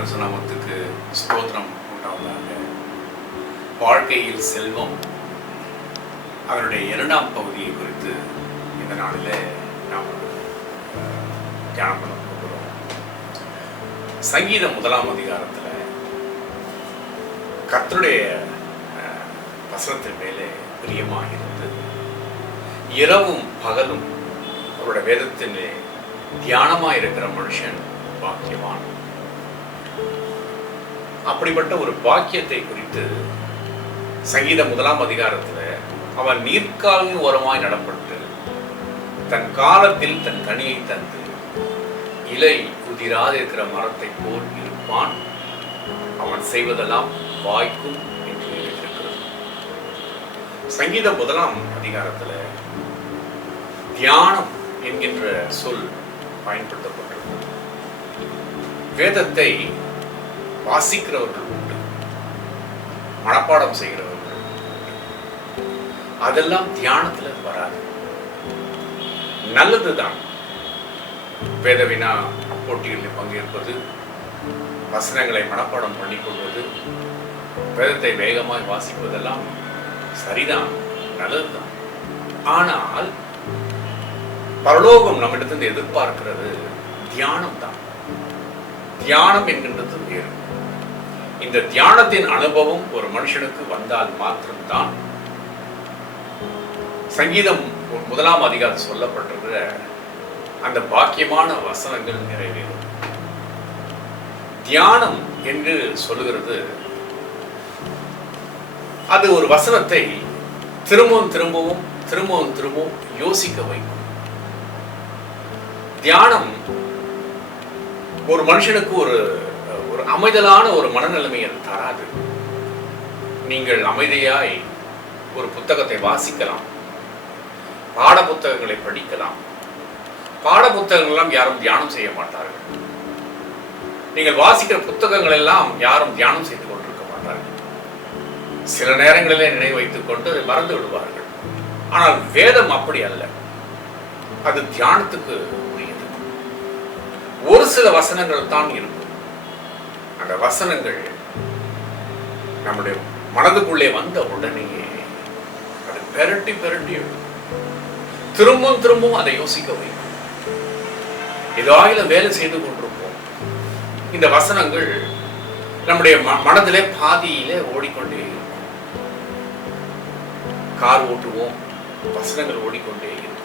கர்த்தருடைய பரிசுநாமத்துக்கு ஸ்தோத்திரம் உண்டாவதாக. வாழ்க்கையில் செல்வம் அதனுடைய இரண்டாம் பகுதியை குறித்து இந்த நாளில் நாம் தியானம் பண்ண போகிறோம். சங்கீதம் முதலாம் அதிகாரத்தில் கத்தருடைய அஹ், வசனத்தின் மேலே பிரியமாக இருந்து இரவும் பகலும் அவருடைய வேதத்திலே தியானமாக இருக்கிற மனுஷன் பாக்கியவான். அப்படிப்பட்ட ஒரு பாக்கியத்தை குறித்து சங்கீத முதலாம் அதிகாரத்தில் அவன் நீர்க்காலின் ஓரமாய் நடப்பட்டு தன் காலத்தில் தன் கனியை தந்து இலை குதிராது இருக்கிற மரத்தை போல் இருப்பான். அவன் செய்வதெல்லாம் வாய்க்கும் என்று எழுதியிருக்கிறது. சங்கீத முதலாம் அதிகாரத்தில் தியானம் என்கின்ற சொல் பயன்படுத்தப்பட்டிருக்கும் வேதத்தை வாசிக்கிறவர்கள் உண்டு. மனப்பாடம் செய்கிறவர்கள் உண்டு. அதெல்லாம் தியானத்துல வராது. நல்லதுதான். வேதவினா போட்டிகளில் பங்கேற்பது வசனங்களை மனப்பாடம் பண்ணிக்கொள்வது வேதத்தை வேகமாய் வாசிப்பதெல்லாம் சரிதான் நல்லதுதான். ஆனால் பரலோகம் நம்மிடத்திலிருந்து எதிர்பார்க்கிறது தியானம் தான் தியானம் என்கின்றது வேறு இந்த தியானத்தின் அனுபவம் ஒரு மனுஷனுக்கு வந்தால் மாத்திரம்தான். சங்கீதம் முதலாம் அதிகாரம் சொல்லப்பட்டிருக்கிற அந்த பாக்கியமான வசனங்கள் நிறைவேறும். தியானம் என்று சொல்லுகிறது. அது ஒரு வசனத்தை திரும்பவும் திரும்பவும் திரும்பவும் திரும்பவும் யோசிக்க வைக்கும். தியானம் ஒரு மனுஷனுக்கு ஒரு ஒரு அமைதலான ஒரு மனநிலைமையை அது தராது. நீங்கள் அமைதியாய் ஒரு புத்தகத்தை வாசிக்கலாம். பாட புத்தகங்களை படிக்கலாம். பாட புத்தகங்கள் எல்லாம் யாரும் தியானம் செய்ய மாட்டார்கள். நீங்கள் வாசிக்கிற புத்தகங்கள் எல்லாம் யாரும் தியானம் செய்து கொண்டிருக்க மாட்டார்கள். சில நேரங்களிலே நினைவு வைத்துக் கொண்டு அதை மறந்து விடுவார்கள். ஆனால் வேதம் அப்படி அல்ல. அது தியானத்துக்கு ஒரு சில வசனங்கள் தான் இருக்கும் அந்த வசனங்கள் நம்முடைய மனதுக்குள்ளே வந்த உடனேயே அது பெரட்டி பெரட்டி திரும்பவும் திரும்பவும் அதை யோசிக்க வைக்கும். ஏதாயில வேலை செய்து கொண்டிருப்போம். இந்த வசனங்கள் நம்முடைய ம- மனதிலே பாதியிலே ஓடிக்கொண்டே இருக்கும். கார் ஓட்டுவோம் வசனங்கள் ஓடிக்கொண்டே இருக்கும்.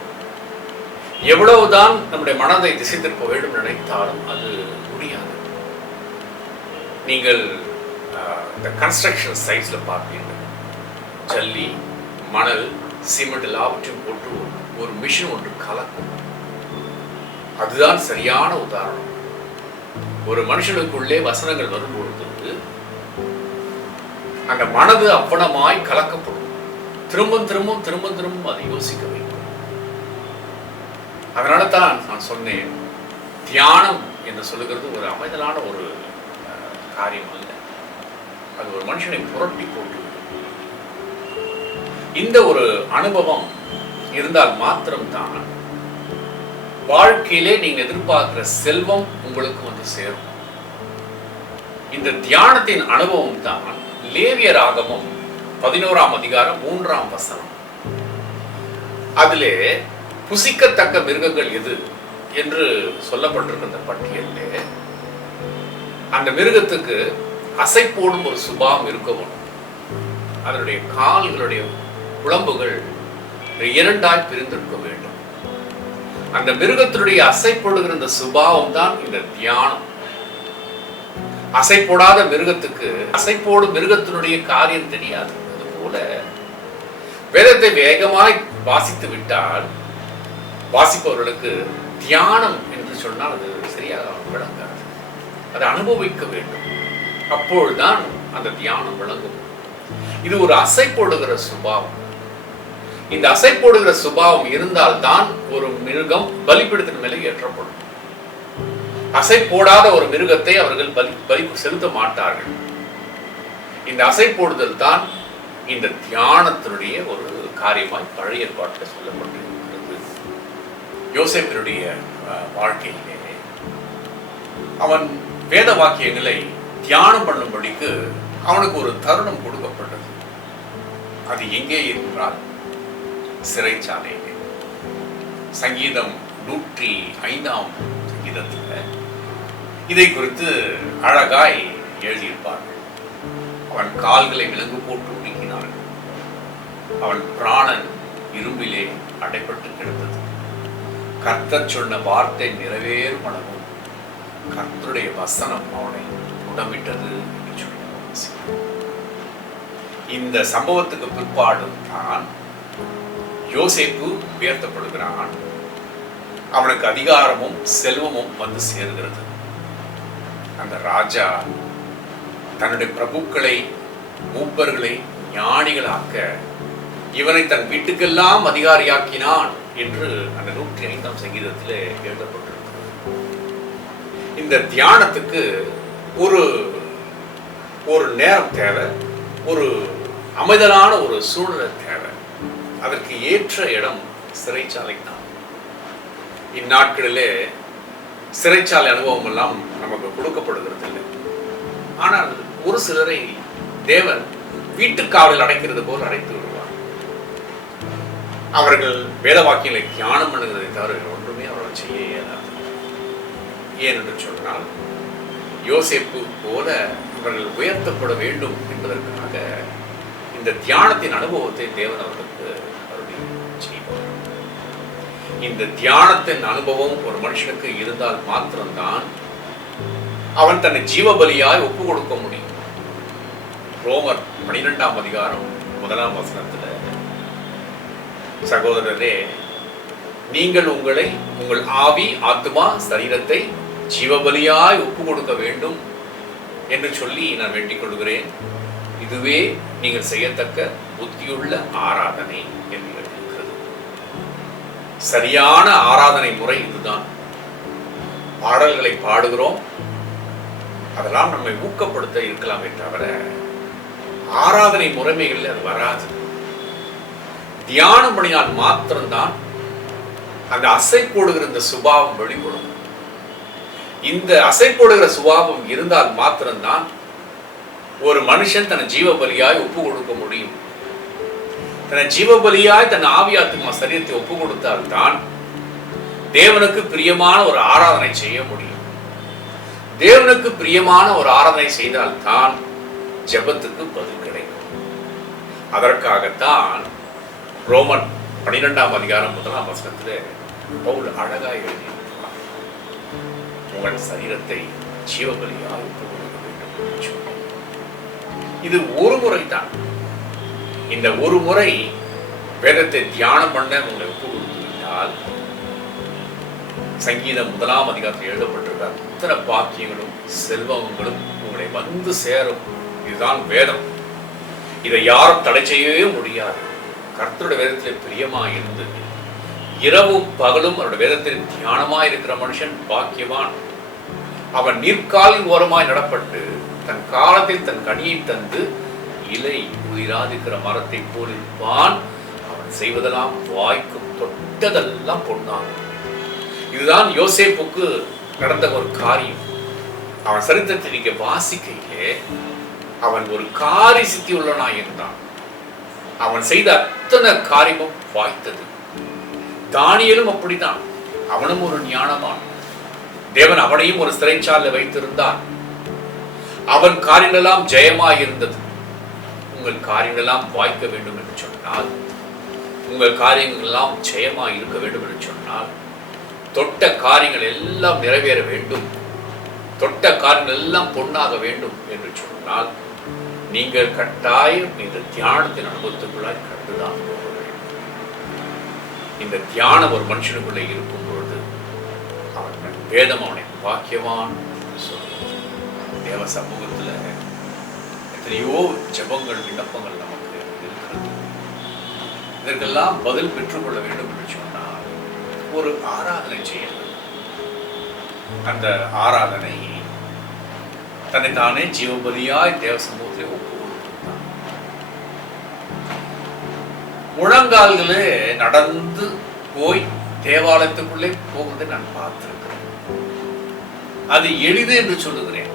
எவ்வளவுதான் நம்முடைய மனதை திசை திருப்ப வேண்டும் நினைத்தாலும் அது முடியாது. நீங்கள் இந்த கன்ஸ்ட்ரக்ஷன் சைட்ஸில் பார்ப்பீர்கள். ஜல்லி மணல் சிமெண்ட் எல்லாவற்றையும் போட்டு ஒரு- மிஷின் ஒன்று கலக்கும். அதுதான் சரியான உதாரணம். ஒரு மனுஷனுக்குள்ளே வசனங்கள் வரும்பொழுது அந்த மனது அப்பணமாய் கலக்கப்படும். திரும்பவும் திரும்பவும் திரும்ப திரும்பவும் அதை யோசிக்க அதனால தான் நான் சொன்னேன் தியானம் என்று சொல்லுகிறது ஒரு அமைதலான ஒரு காரியம் அல்ல. அது ஒரு மனுஷனை புரட்டி போட்டு இந்த ஒரு அனுபவம் இருந்தால் மாத்திரம்தான் வாழ்க்கையிலே நீங்க எதிர்பார்க்கிற செல்வம் உங்களுக்கு வந்து சேரும். இந்த தியானத்தின் அனுபவம் தான் லேவியர் ஆகமம் பதினோராம் அதிகாரம் மூன்றாம் வசனம். அதிலே புசிக்கத்தக்க மிருகங்கள் எது என்று சொல்லப்பட்டிருக்கிற அந்த பட்டியலிலே அந்த மிருகத்துக்கு அசை போடும் ஒரு சுபாவம் இருக்கவும் அதனுடைய கால்களுடைய குழம்புகள் இரண்டாய் பிரிந்திருக்க வேண்டும். அந்த மிருகத்தினுடைய அசைப்படுகிற இந்த சுபாவம் தான் இந்த தியானம். அசைப்போடாத மிருகத்துக்கு அசைப்போடும் மிருகத்தினுடைய காரியம் தெரியாது. அதுபோல வேதத்தை வேகமாய் வாசித்து விட்டால் வாசிப்பவர்களுக்கு தியானம் என்று சொன்னால் அது சரியாக விளங்காது. அதை அனுபவிக்க வேண்டும். அப்பொழுதுதான் அந்த தியானம் விளங்கும். இது ஒரு அசை போடுகிற சுபாவம். இந்த அசை போடுகிற சுபாவம் இருந்தால்தான் ஒரு மிருகம் பலிப்பிடத்தின் மேலே ஏற்றப்படும். அசை போடாத ஒரு மிருகத்தை அவர்கள் பலி பலி செலுத்த மாட்டார்கள். இந்த அசை போடுதல் தான் இந்த தியானத்தினுடைய ஒரு காரியமாய் பழைய ஏற்பாட்டில் சொல்லப்பட்டிருக்கிறது. யோசேப்பினுடைய வாழ்க்கையிலே அவன் வேத வாக்கியங்களை தியானம் பண்ணும்படிக்கு அவனுக்கு ஒரு தருணம் கொடுக்கப்பட்டது. அது எங்கே என்றால் சிறைச்சாலையிலே. சங்கீதம் நூற்றி ஐந்தாம் சங்கீதத்தில் இதை குறித்து அழகாய் எழுதியிருப்பார்கள். அவன் கால்களை விலங்கு போட்டு ஒடுக்கினார்கள் அவன் பிராணன் இரும்பிலே அடைப்பட்டு கிடந்தது. கர்த்தர் சொன்ன வார்த்தை நிறைவேறும் அளவும் கர்த்தருடைய வசனம் அவனை உடமிட்டது என்று சொல்லி இந்த சம்பவத்துக்கு பிற்பாடும் தான் யோசேப்பு உயர்த்தப்படுகிறான். அவனுக்கு அதிகாரமும் செல்வமும் வந்து சேர்கிறது. அந்த ராஜா தன்னுடைய பிரபுக்களை மூப்பர்களை ஞானிகளாக்க இவனை தன் வீட்டுக்கெல்லாம் அதிகாரியாக்கினான். என்று அந்த நூற்றி ஐந்தாம் சங்கீதத்தில் எழுதப்பட்டிருக்கிறது. இந்த தியானத்துக்கு ஒரு ஒரு நேரம் தேவை ஒரு அமைதலான ஒரு சூழ்நிலை தேவை. அதற்கு ஏற்ற இடம் சிறைச்சாலை தான் இந்நாட்களிலே சிறைச்சாலை அனுபவம் எல்லாம் நமக்கு கொடுக்கப்படுகிறது இல்லை ஆனால் ஒரு சிலரை தேவன் வீட்டுக்காவலில் அடைக்கிறது போல் அடைத்து அவர்கள் வேத வாக்கியங்களை தியானம் பண்ணுகிறதை தவிர ஒன்றுமே அவர்கள் செய்ய இயலாது. ஏன் என்று சொன்னால் யோசிப்பு போல இவர்கள் உயர்த்தப்பட வேண்டும் என்பதற்காக இந்த தியானத்தின் அனுபவத்தை தேவன் அவர்களுக்கு அருளி செய்வார். இந்த தியானத்தின் அனுபவம் ஒரு மனுஷனுக்கு இருந்தால் மாத்திரம்தான் அவன் தன்னை ஜீவபலியாய் ஒப்பு கொடுக்க முடியும். ரோமர் பனிரெண்டாம் அதிகாரம் முதலாம் வசனத்துல சகோதரரே நீங்கள் உங்களை உங்கள் ஆவி ஆத்மா சரீரத்தை ஜீவபலியாய் ஒப்பு கொடுக்க வேண்டும் என்று சொல்லி நான் வேண்டிக் கொள்கிறேன். இதுவே நீங்கள் செய்யத்தக்க புத்தியுள்ள ஆராதனை என்று சரியான ஆராதனை முறை இதுதான். பாடல்களை பாடுகிறோம். அதெல்லாம் நம்மை ஊக்கப்படுத்த இருக்கலாமே. தவிர ஆராதனை முறைமைகளில் அது வராது. தியானம் பண்ணினால் மாத்திரம்தான் அந்த அசை போடுகிற இந்த சுபாவம் வெளிப்படும். இந்த அசை போடுகிற சுபாவம் இருந்தால் மாத்திரம்தான் ஒரு மனுஷன் தன் ஜீவபலியாய் ஒப்பு கொடுக்க முடியும். தன் ஜீவபலியாய் தன் ஆவியாத்மா சரீரத்தை ஒப்பு கொடுத்தால் தான் தேவனுக்கு பிரியமான ஒரு ஆராதனை செய்ய முடியும். தேவனுக்கு பிரியமான ஒரு ஆராதனை செய்தால் தான் ஜெபத்துக்கு பதில் கிடைக்கும். அதற்காகத்தான் ரோமன் பனிரெண்டாம் அதிகாரம் முதலாம் வசனத்தில் பவுல் அழகாக எழுதியிருக்கிறார். உங்கள் சரீரத்தை ஜீவபலியாக இது ஒரு முறை தான் இந்த ஒரு முறை வேதத்தை தியானம் பண்ண உங்களை ஒப்பு கொடுத்து சங்கீதம் முதலாம் அதிகாரத்தில் எழுதப்பட்டிருக்கிற அத்தனை பாக்கியங்களும் செல்வங்களும் உங்களை வந்து சேரும். இதுதான் வேதம். இதை யாரும் தடை செய்யவே முடியாது. கர்த்தருடைய வேதத்தில் பிரியமாக இருந்து இரவும் பகலும் அவருடைய வேதத்தில் தியானமாக இருக்கிற மனுஷன் பாக்கியவான். அவன் நீர்க்காலின் ஓரமாய் நடப்பட்டு தன் காலத்தில் தன் கனியை தந்து இலை உயிராதிக்கிற மரத்தை போல் இருப்பான் அவன் செய்வதெல்லாம் வாய்க்கும் தொட்டதெல்லாம் பொண்ணான் இதுதான் யோசேப்புக்கு நடந்த ஒரு காரியம். அவன் சரித்திரத்தை நீங்க வாசிக்கையிலே அவன் ஒரு காரி சித்தி உள்ளவனாய் இருந்தான் அவன் செய்த அத்தனை காரியமும் வாய்த்தது. தானியலும் அப்படித்தான். அவனும் ஒரு ஞானமான் தேவன் அவனையும் ஒரு சிறைச்சாலை வைத்திருந்தான். அவன் காரியங்களெல்லாம் ஜெயமாய் இருந்தது உங்கள் காரியங்களெல்லாம் வாய்க்க வேண்டும் என்று சொன்னால் உங்கள் காரியங்கள் எல்லாம் ஜெயமாய் இருக்க வேண்டும் என்று சொன்னால் தொட்ட காரியங்கள் எல்லாம் நிறைவேற வேண்டும். தொட்ட காரியங்கள் எல்லாம் பொண்ணாக வேண்டும் என்று சொன்னால் நீங்கள் கட்டாயம் இந்த தியானத்தின் அனுபவத்துக்குள்ளாய் கண்டுதான் வேண்டும் இந்த தியானம் ஒரு மனுஷனுக்குள்ளே இருக்கும் பொழுது அவன் வேதம் அவனை பாக்கியவான் தேவ சமூகத்துல எத்தனையோ ஜபங்கள் விண்ணப்பங்கள் நமக்கு இருக்கிறது. இதற்கெல்லாம் பதில் பெற்றுக்கொள்ள வேண்டும் என்று சொன்னால் ஒரு ஆராதனை செய்யணும் அந்த ஆராதனை தன்னை தானே ஜீவபலியாய் தேவ சமூகத்தை ஒப்பு முழங்கால்களே நடந்து போய் தேவாலயத்துக்குள்ளே போவதை நான் பார்த்திருக்கிறேன். அது எளிது என்று சொல்லுகிறேன்.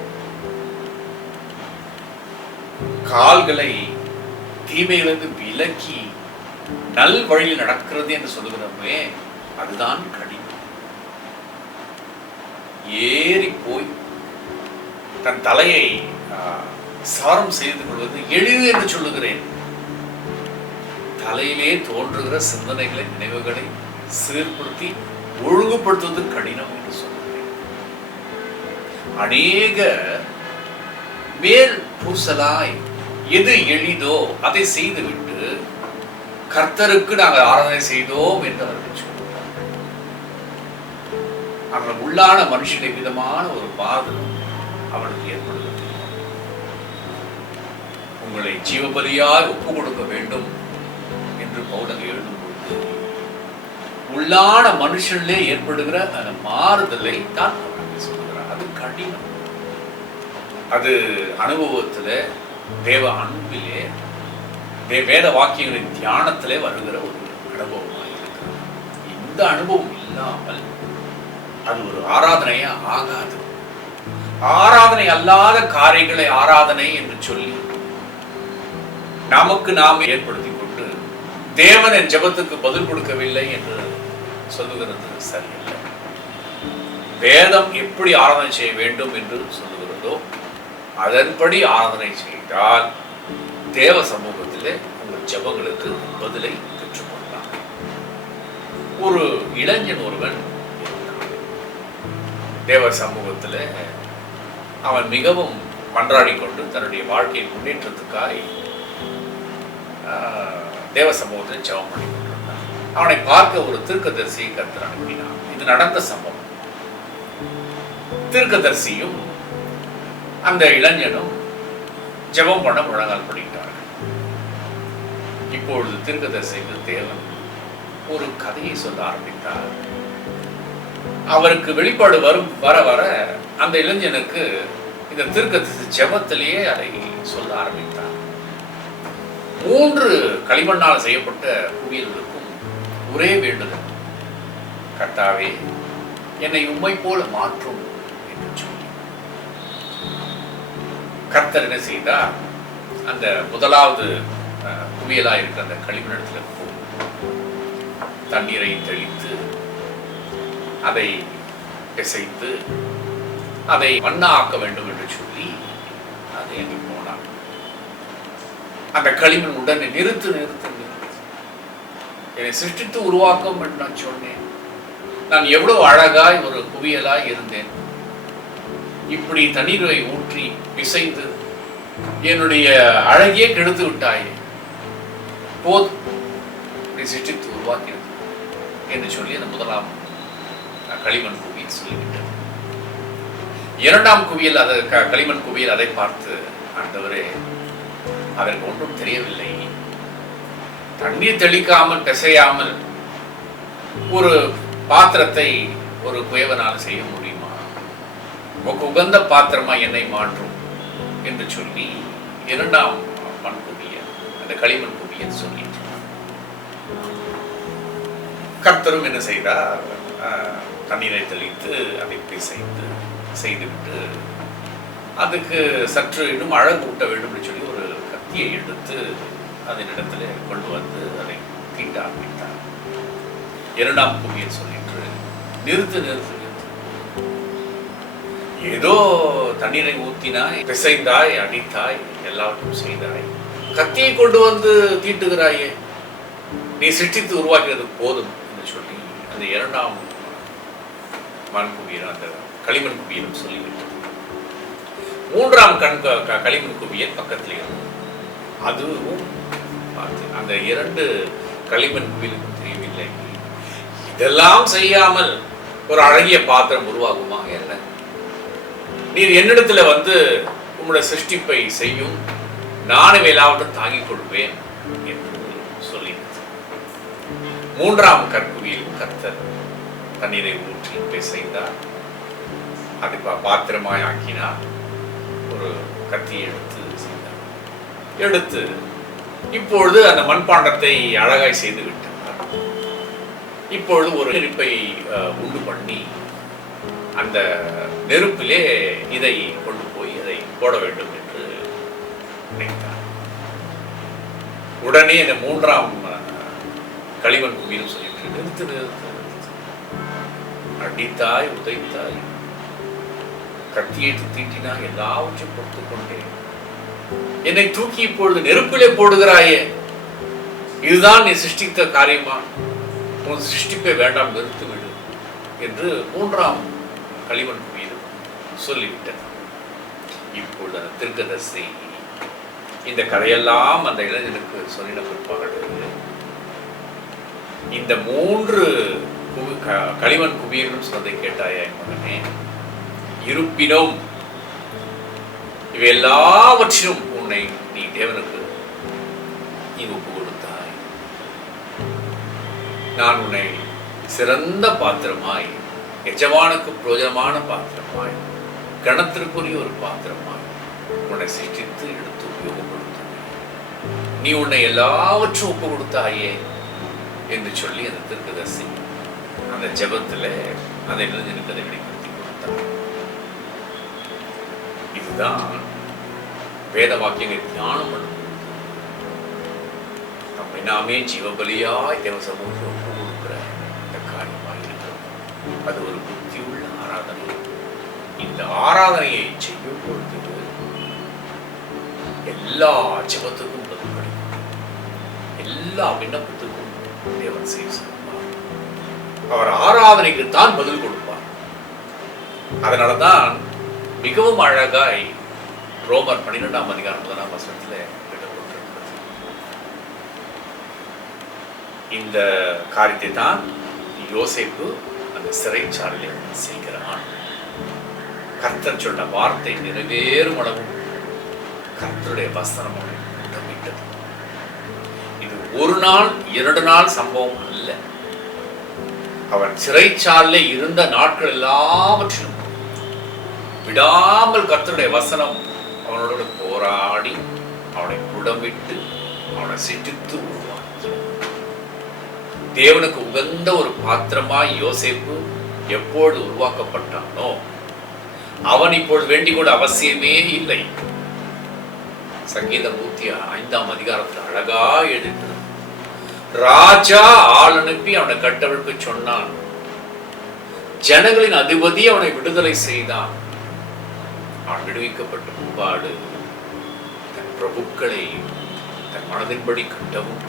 கால்களை தீமையிலிருந்து விலக்கி நல் வழியில் நடக்கிறது என்று சொல்லுகிறோமே அதுதான் கடினம். ஏறி போய் தன் தலையை சாரம் செய்து கொள்வது எளிது என்று சொல்லுகிறேன். தலையிலே தோன்றுகிற சிந்தனைகளை நினைவுகளை சீர்படுத்தி ஒழுங்குபடுத்துவது கடினம் என்று சொல்லுகிறேன். அநேக மேல் பூசலாய் எது எளிதோ அதை செய்துவிட்டு கர்த்தருக்கு நாங்கள் ஆராதனை செய்தோம் என்று அவர்கள் சொல்லுவார் அவர்கள் உள்ளான மனுஷனை விதமான ஒரு பாதம் அவனுக்கு ஏற்படுகிறது. உங்களை ஜீவபலியாய் ஒப்பு கொடுக்க வேண்டும் என்று பௌலங்க பொழுது உள்ளான மனுஷனிலே ஏற்படுகிற அந்த மாறுதலை தான் சொல்கிறார் அது கடினம். அது அனுபவத்துல தேவ அன்பிலே வேத வாக்கியங்களின் தியானத்திலே வருகிற ஒரு அனுபவமாக இருக்கிறது. இந்த அனுபவம் இல்லாமல் அது ஒரு ஆராதனையா ஆகாது. ஆராதனை அல்லாத காரியங்களை ஆராதனை என்று சொல்லி நமக்கு நாம் ஏற்படுத்திக் கொண்டு தேவன் என் ஜெபத்துக்கு பதில் கொடுக்கவில்லை என்று சொல்லுகிறது சரியில்லை. வேதம் எப்படி ஆராதனை செய்ய வேண்டும் என்று சொல்லுகிறதோ அதன்படி ஆராதனை செய்தால் தேவ சமூகத்திலே உங்கள் ஜெபங்களுக்கு பதிலை பெற்றுக்கொள்ளலாம். ஒரு இளைஞன் ஒருவன் தேவ சமூகத்தில் அவன் மிகவும் மன்றாடி கொண்டு தன்னுடைய வாழ்க்கையின் முன்னேற்றத்துக்காய் ஆஹ், தேவ சமூகத்தில் ஜெபம் பண்ணி கொண்டிருந்தான். அவனை பார்க்க ஒரு திருக்கதரிசியை கர்த்தர் அனுப்பினான் இது நடந்த சம்பவம். திருக்கதரிசியும் அந்த இளைஞனும் ஜெபம் பண்ண முழங்கால் படிக்கிறார்கள். இப்பொழுது திருக்கதரிசிக்கு தேவன் ஒரு கதையை சொல்ல ஆரம்பித்தார். அவருக்கு வெளிப்பாடு வரும் வர வர அந்த இளைஞனுக்கு இந்த திருக்கத்து ஜெபத்திலேயே அதை சொல்ல ஆரம்பித்தார். மூன்று களிமண்ணால் செய்யப்பட்ட குவியல்களுக்கும் ஒரே வேண்டுதல். கர்த்தாவே என்னை உண்மை போல மாற்றும் என்று சொல்லி. கர்த்தர் என்ன செய்தார்? அந்த முதலாவது குவியலாக இருக்கிற அந்த களிமண்ணத்தில் தண்ணீரை தெளித்து அதை பிசைத்து அதை மண்ணா ஆக்க வேண்டும் என்று சொல்லி அதை அங்கே போனார் அந்த களிமண் உடனே நிறுத்து நிறுத்து என்னை சிருஷ்டித்து உருவாக்கும் என்று நான் சொன்னேன். நான் எவ்வளவு அழகாய் ஒரு குவியலாய் இருந்தேன். இப்படி தண்ணீரை ஊற்றி பிசைந்து என்னுடைய அழகியே கெடுத்து விட்டாயே. போதும். சிருஷ்டித்து உருவாக்கியது என்று சொல்லி அந்த முதலாம் களிமண் குவியல் சொல்லிவிட்டது இரண்டாம் குவியல் அதை களிமண் குவியல் அதை பார்த்து ஆண்டவரே அதற்கு ஒன்றும் தெரியவில்லை. தண்ணீர் தெளிக்காமல் பிசையாமல் ஒரு பாத்திரத்தை ஒரு குயவனால் செய்ய முடியுமா? உமக்கு உகந்த பாத்திரமா என்னை மாற்றும் என்று சொல்லி இரண்டாம் மண் குவியல் அந்த களிமண் குவியல் சொல்லிட்டு. கர்த்தரும் என்ன செய்தார்? தண்ணீரை தெளித்து அதை பிசைந்து செய்துவிட்டு அதுக்கு சற்று இன்னும் அழகு ஊட்ட வேண்டும் என்று சொல்லி ஒரு கத்தியை எடுத்து அதனிடத்தில் கொண்டு வந்து அதை தீண்ட ஆரம்பித்தார். இரண்டாம் பூமியை சொல்லிட்டு நிறுத்து நிறுத்து நிறுத்து. ஏதோ தண்ணீரை ஊத்தினாய் பிசைந்தாய் அடித்தாய் எல்லாவற்றையும் செய்தாய். கத்தியை கொண்டு வந்து தீட்டுகிறாயே. நீ சிருஷ்டித்து உருவாக்கியது போதும் என்று சொல்லி அந்த இரண்டாம் மண் குவியல் அந்த களிமண் குவியலும் சொல்லிவிட்டது மூன்றாம் கண் க- களிமண் குவியல் பக்கத்தில் இருந்தது அதுவும் பார்த்து அந்த இரண்டு களிமண் குவியலுக்கும் தெரியவில்லை இதெல்லாம் செய்யாமல் ஒரு அழகிய பாத்திரம் உருவாகுமா என்ன? நீர் என்னிடத்துல வந்து உங்களோட சிருஷ்டிப்பை செய்யும் நானும் எல்லாவற்றும் தாங்கிக் கொள்வேன் என்று சொல்லி மூன்றாம் கற்குவியில் கர்த்தர் தண்ணீரை ஊற்றி செய்தார் அதை பா- பாத்திரமாய் ஆக்கினார் ஒரு கத்தியை எடுத்து செய்தார் எடுத்து இப்பொழுது அந்த மண்பாண்டத்தை அழகாய் செய்து விட்டார். இப்பொழுது ஒரு நெருப்பை உண்டு பண்ணி அந்த நெருப்பிலே இதை கொண்டு போய் அதை போட வேண்டும் என்று நினைத்தார். உடனே இந்த மூன்றாம் களிமண் குவியல் சொல்லிட்டு நிறுத்து நிறுத்து நிறுத்து. அடித்தாய் உதைத்தாய் கத்தியை தீட்டினாய் எல்லாவற்றையும் பொறுத்து கொண்டேன். என்னை தூக்கி இப்பொழுது நெருப்பிலே போடுகிறாயே. இதுதான் நீ சிருஷ்டித்த காரியமா? உன் சிருஷ்டிப்பை வேண்டாம் நிறுத்துவிடு என்று மூன்றாம் களிமண் மீது சொல்லிவிட்டது இப்பொழுது அந்த திருக்கதர்சி இந்த கதையெல்லாம் அந்த இளைஞனுக்கு சொல்லின பிற்பாடு. இந்த மூன்று குவி க- களிமண் குபீரனும் சொன்னதை கேட்டாயா என் மகனே? இருப்பினும் இவை எல்லாவற்றிலும் உன்னை நீ தேவனுக்கு நீ ஒப்பு கொடுத்தாய். நான் உன்னை சிறந்த பாத்திரமாய் எஜமானுக்கு பிரோஜனமான பாத்திரமாய் கணத்திற்குரிய ஒரு பாத்திரமாய் உன்னை சிருஷ்டித்து எடுத்து உபயோகப்படுத்தினேன் நீ உன்னை எல்லாவற்றும் ஒப்பு கொடுத்தாயே என்று சொல்லி அந்த திருக்கதர்சி அந்த ஜெபத்துல அதை இளைஞனுக்கு அதை வெளிப்படுத்தி கொடுத்தார். இதுதான் வேத வாக்கியங்கள் தியானம் பண்ணும் நம்மை நாமே ஜீவபலியாய் தேவ சமூகத்தில் ஒப்பு கொடுக்கிற இந்த காரியமாக இருக்கிறோம் அது ஒரு புத்தியுள்ள ஆராதனை. இந்த ஆராதனையை செய்யும் பொழுது எல்லா ஜெபத்துக்கும் பதில் கிடைக்கும். எல்லா விண்ணப்பத்துக்கும் தேவன் செய்ய அவர் ஆராதனைக்கு தான் பதில் கொடுப்பார். அதனால தான் மிகவும் அழகாய் ரோமர் பன்னிரெண்டாம் அதிகாரம் முதலாம் வசனத்தில் இந்த காரியத்தை தான் யோசேப்பு அந்த சிறைச்சாலையில் செய்கிறான். கர்த்தர் சொன்ன வார்த்தை நிறைவேறும் அளவும் கர்த்தருடைய வசனம் கூட்டமிட்டது இது ஒரு நாள் இரண்டு நாள் சம்பவம் அல்ல. அவன் சிறைச்சாலில் இருந்த நாட்கள் எல்லாவற்றிலும் விடாமல் கர்த்தருடைய வசனம் அவனோட போராடி அவனை புடமிட்டு அவனை சிட்டித்து உருவாக்கி. தேவனுக்கு உகந்த ஒரு பாத்திரமாய் யோசிப்பு எப்பொழுது உருவாக்கப்பட்டானோ அவன் இப்பொழுது வேண்டிக் கொண்ட அவசியமே இல்லை. சங்கீதம் நூத்தி ஐந்தாம் அதிகாரத்தில் அழகா எழுதிட்டு ராஜா ஆள் அனுப்பி அவனை கட்டவிழ்ப்பு சொன்னான். ஜனங்களின் அதிபதி அவனை விடுதலை செய்தான். அவன் விடுவிக்கப்பட்ட முன்பாடு தன் பிரபுக்களை தன் மனதின்படி கட்டவும்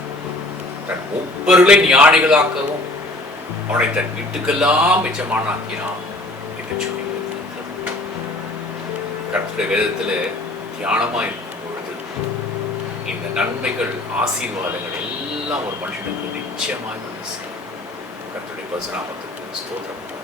தன் முப்பொருளை ஞானிகளாக்கவும் அவனை தன் வீட்டுக்கெல்லாம் மிச்சமானாக்கினான் என்று சொல்லி வைத்திருக்கிறது. வேதத்தில் தியானமாக இருக்கும் இந்த நன்மைகள் ஆசீர்வாதங்கள் எல்லாம் ஒரு மனுஷனுக்கு நிச்சயமாய் வந்து சேரும். கத்துடைய பசுநாமத்துக்கு ஸ்தோத்திரம்.